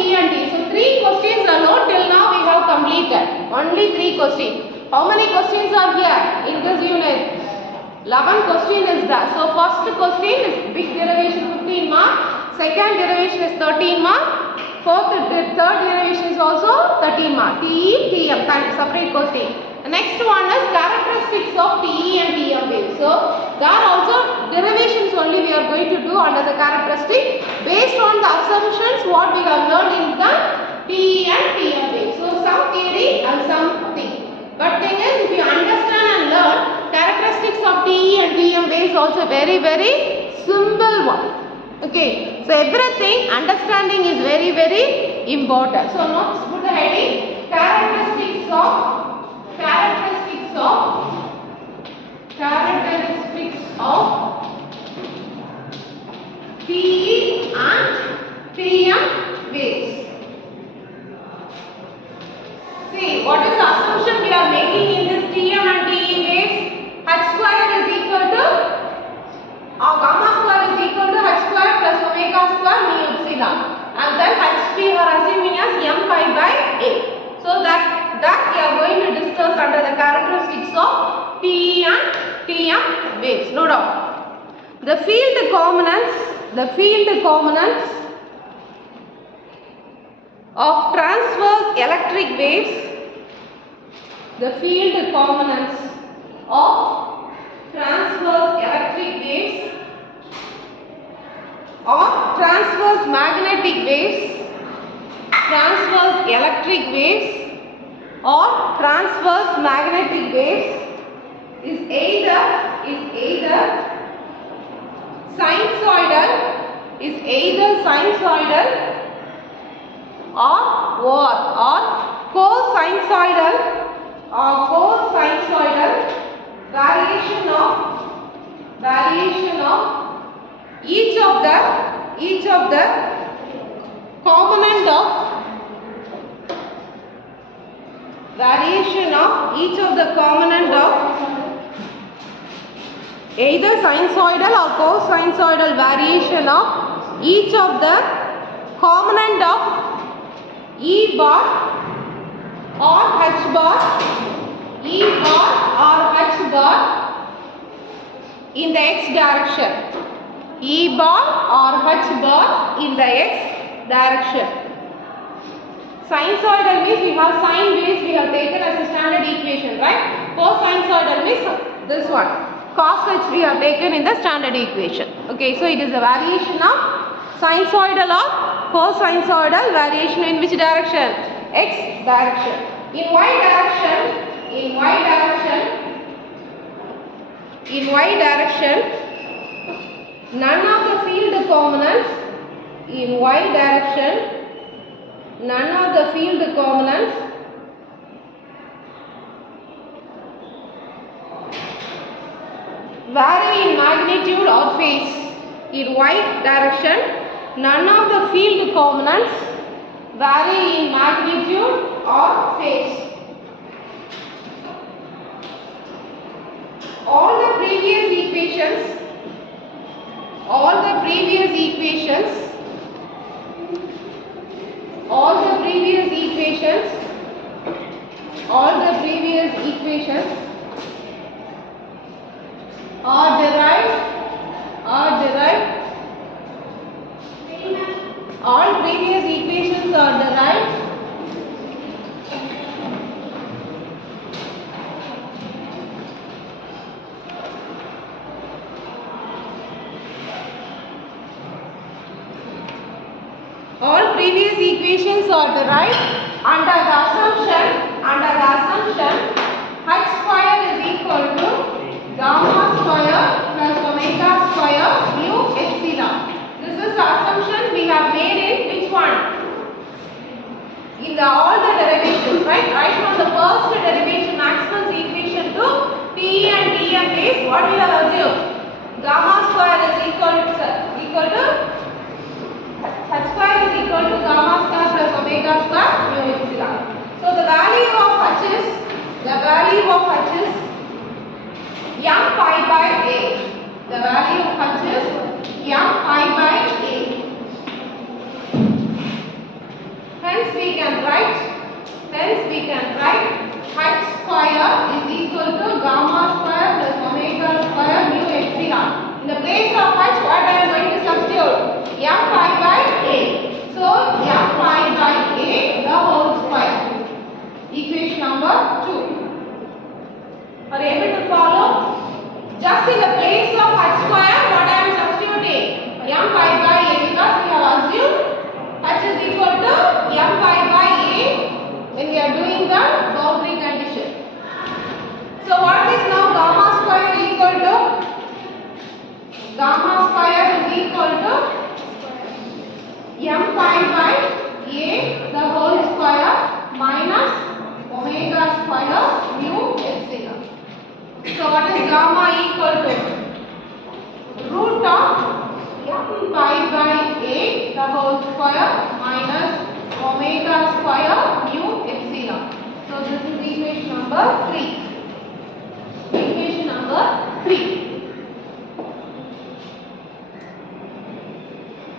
P and T. So 3 questions alone till now we have completed. Only 3 questions. How many questions are here in this unit? 11 question is there. So first question is big derivation 15 mark. Second derivation is 13 mark. Third derivation is also 13 mark. TE, TM, separate question. The next one is characteristics of TE and TM waves. So there are also derivations only we are going to do under the characteristic based on the assumptions what we have learned in the TE and TM waves. So some theory and some thing. But thing is, if you understand and learn characteristics of TE and TM waves also very simple one. Okay, so everything understanding is very important. So notes, put the heading characteristics of TE and TM waves. See, what is the assumption we are making in this TM and TE waves? H square is equal to gamma square is equal to H square plus omega square mu epsilon, and then H we are assuming as m pi by a. So that we are going to discuss under the characteristics of TE and TM waves. No doubt. The field components of transverse electric waves. The field components of transverse electric waves or transverse magnetic waves, transverse electric waves or transverse magnetic waves is either sinusoidal or cosinusoidal variation of each of the component of either sinusoidal or cosinusoidal variation of each of the component of E bar or H bar, in the x direction. E bar or H bar in the x direction. Sinusoidal means we have sine waves we have taken as a standard equation, right? Cosinusoidal means this one. Cos h we have taken in the standard equation. Okay, so it is a variation of sinusoidal or cosinusoidal variation in which direction? X direction. In y direction, none of the field components vary in magnitude or phase. In y direction, none of the field components vary in magnitude or phase. All the previous equations are derived. All previous equations are derived under the assumption H square is equal to gamma square plus omega square mu epsilon. This is the assumption we have made in which one? In all the derivations, right from the first derivation Maxwell's equation to TE and TM waves, what we have assumed? Gamma square is equal to H square is equal to gamma square plus omega square mu epsilon. So the value of H is m pi by a. The value of H is m pi by a. square minus omega square mu epsilon. So this is equation number 3. Equation number 3.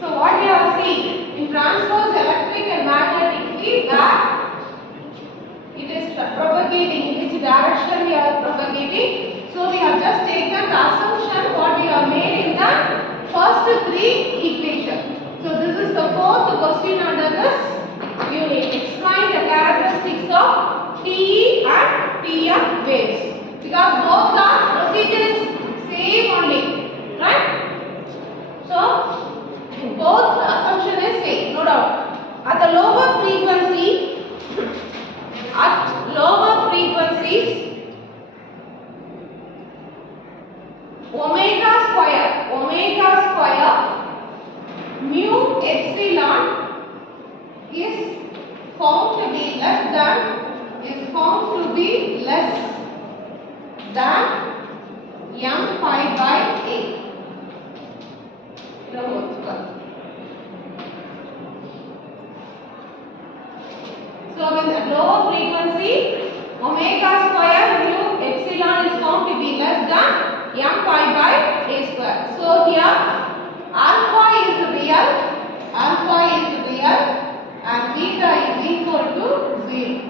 So what we have seen in transverse electric and magnetic is that it is propagating, in which direction we are propagating. So we have just taken the assumption what we have made in the first 3 equations. So this is the 4th question under this unit. Explain the characteristics of TE and TM waves. Because both the procedures same only, right? So both the assumption is same, no doubt. At the lower frequencies, omega square mu epsilon is found to be less than m pi by a. So with the lower frequency, omega square mu epsilon is found to be less than m pi by a square. So here alpha is real and beta is equal to 0.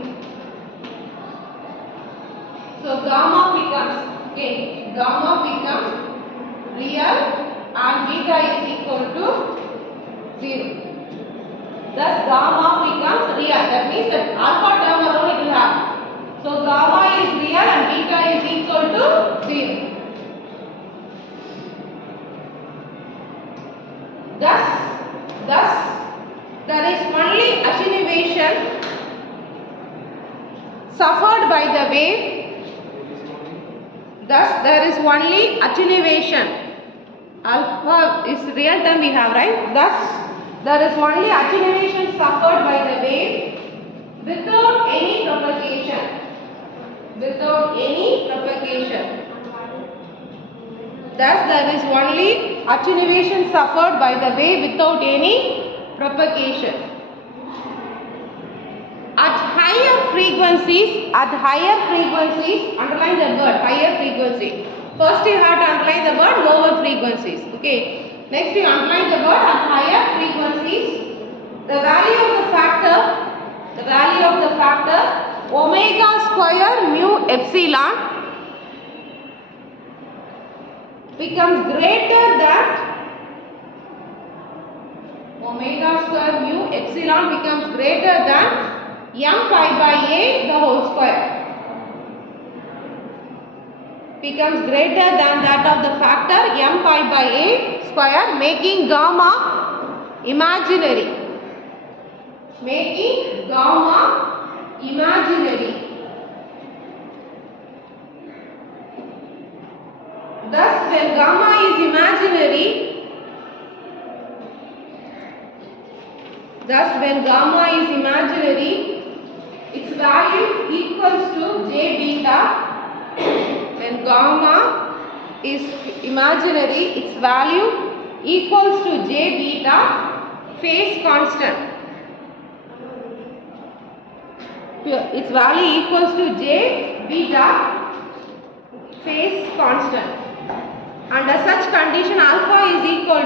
So gamma becomes real and beta is equal to 0. Thus gamma becomes real. That means that alpha term alone it will have. So gamma is real and beta is equal to 0. Thus there is only attenuation suffered by the wave. Thus there is only attenuation. Alpha is real term we have, right? Thus there is only attenuation suffered by the wave without any propagation. Thus there is only attenuation suffered by the wave without any propagation. At higher frequencies, underline the word higher frequency. First you have to underline the word lower frequencies. Okay. Next you underline the word at higher frequencies. The value of the factor omega square mu epsilon becomes greater than m pi by a the whole square. Becomes greater than that of the factor m pi by a square, making gamma imaginary. Thus when gamma is imaginary, its value equals to j beta. When gamma is imaginary, its value equals to j beta phase constant. Its value equals to j beta phase constant. Under such condition alpha is equal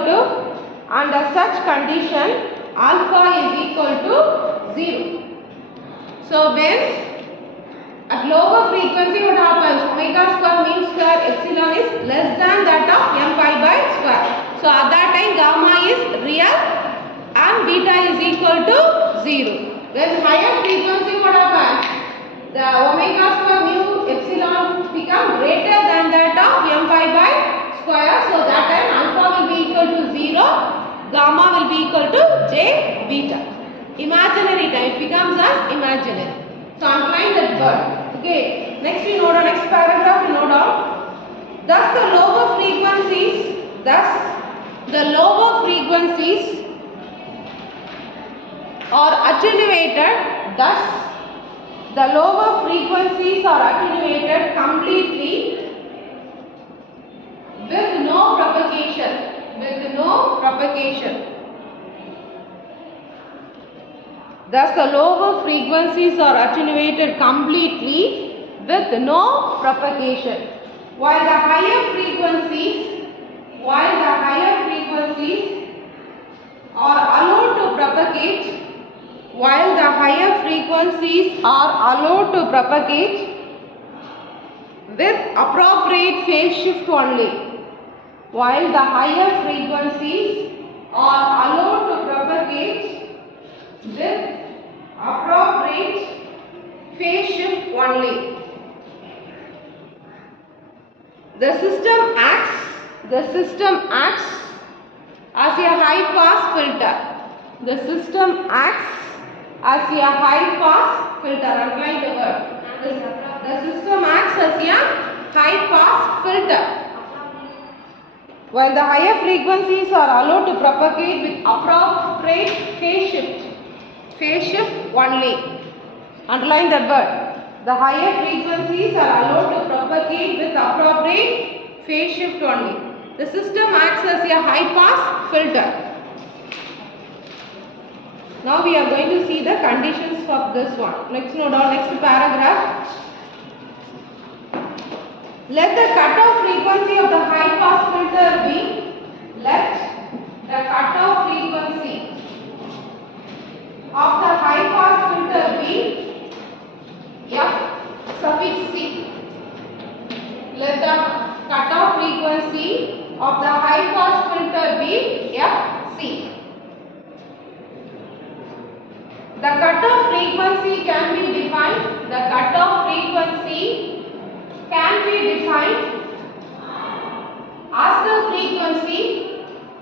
to 0. So when at lower frequency what happens? Omega square mu square epsilon is less than that of m pi by square. So at that time gamma is real and beta is equal to 0. When higher frequency what happens? The omega square mu epsilon become greater than that of m pi by square. So that time alpha will be equal to 0, gamma will be equal to j beta. Imaginary time, it becomes as imaginary. So underline that word. Okay. Next we note down, next paragraph we note down. Thus the lower frequencies are attenuated. Thus the lower frequencies are attenuated completely with no propagation. Thus the lower frequencies are attenuated completely with no propagation. While the higher frequencies are allowed to propagate, with appropriate phase shift only. While the higher frequencies are allowed to propagate with appropriate phase shift only. The system acts as a high pass filter. The system acts as a high pass filter. Underline the word. The system acts as a high pass filter. While the higher frequencies are allowed to propagate with appropriate phase shift only. Underline that word. The higher frequencies are allowed to propagate with appropriate phase shift only. The system acts as a high pass filter. Now we are going to see the conditions of this one. Let's note down next paragraph. Let the cutoff frequency of the high pass filter be. Let the cutoff frequency of the high pass filter be F suffix C. Let the cutoff frequency of the high pass filter be FC. The cutoff frequency can be defined. The cutoff frequency can be defined as the frequency.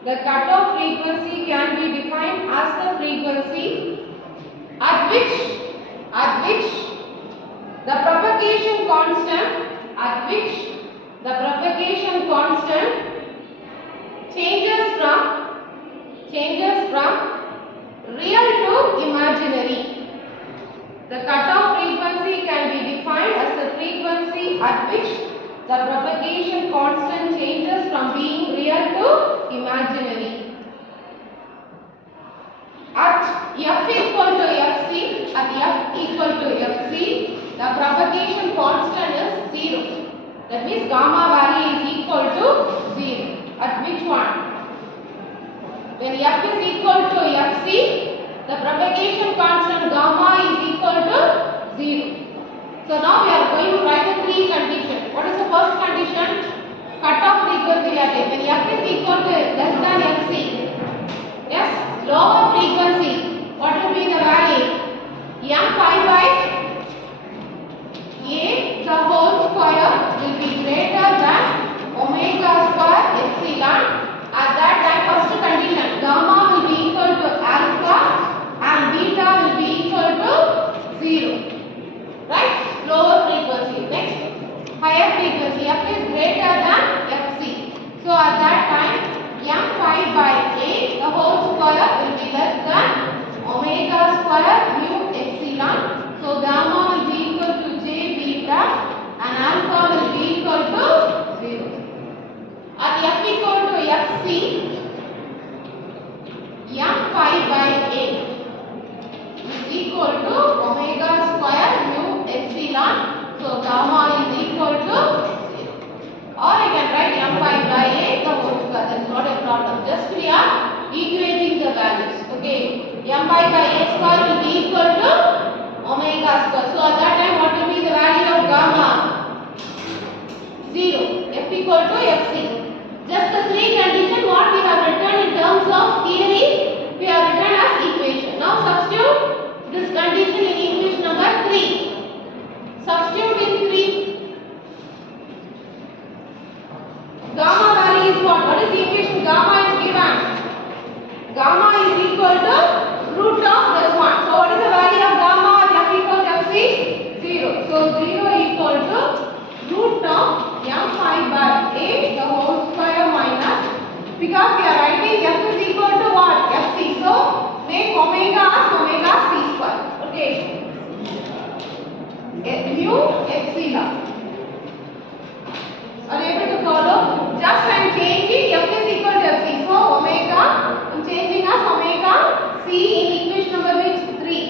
The cutoff frequency can be defined as the frequency at which the propagation constant changes from real to imaginary. The cutoff frequency can be defined as the frequency at which the propagation constant changes from being real to imaginary. At F equal to Fc, the propagation constant is 0. That means gamma value is equal to 0. At which one? When F is equal to Fc, the propagation constant gamma is equal to 0. So now we are going to write the three conditions. What is the first condition? Cutoff frequency we are taking. When F is equal to less than Fc, yes, lower frequency, what will be the value? M pi by A the whole square will be greater than omega square epsilon. At that time, first condition, gamma will be equal to alpha and beta will be equal to 0. Right? Lower frequency. Next, higher frequency. F is greater than Fc. So at that time, M pi by A the whole square will be less than omega square mu epsilon. So gamma will be equal to J beta and alpha will be equal to 0. At F equal to Fc, M pi by A is equal to omega square mu epsilon. So gamma is equal to 0. Or I can write M pi by A the whole square. That's not a problem. Just we are equating the values. Okay. M pi by A square will be equal to omega square. So at that time, what will be the value of gamma? 0. F equal to Fc. Just the three conditions what we have written in terms of theory, we have written as equation. Now substitute this condition in equation number 3. Substitute in 3. Gamma value is what? What is the equation? Gamma is given. Gamma is equal to root of this one. So what is the value of gamma? F equal to Fc? 0. So 0 equal to root of M pi by A the whole square minus, because we are writing F is equal to what? Fc. So make omega as omega c square. Okay. Mu epsilon. Are you able to follow? Just I am changing F is equal to Fc. So omega, I am changing as omega c in equation number which? 3.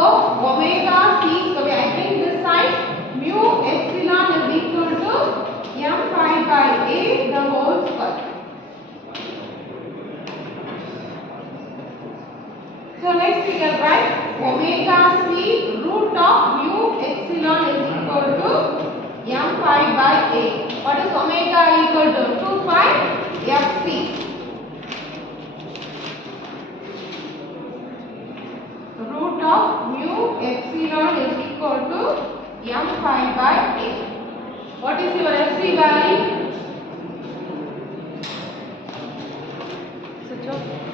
omega c, so I bring this side, mu epsilon is equal to m pi by a the whole square. So next we can write omega c root of mu epsilon is equal to m pi by a. What is omega equal to? 2 pi fc. Root of mu epsilon is equal to m pi by a. What is your fc value? Switch off.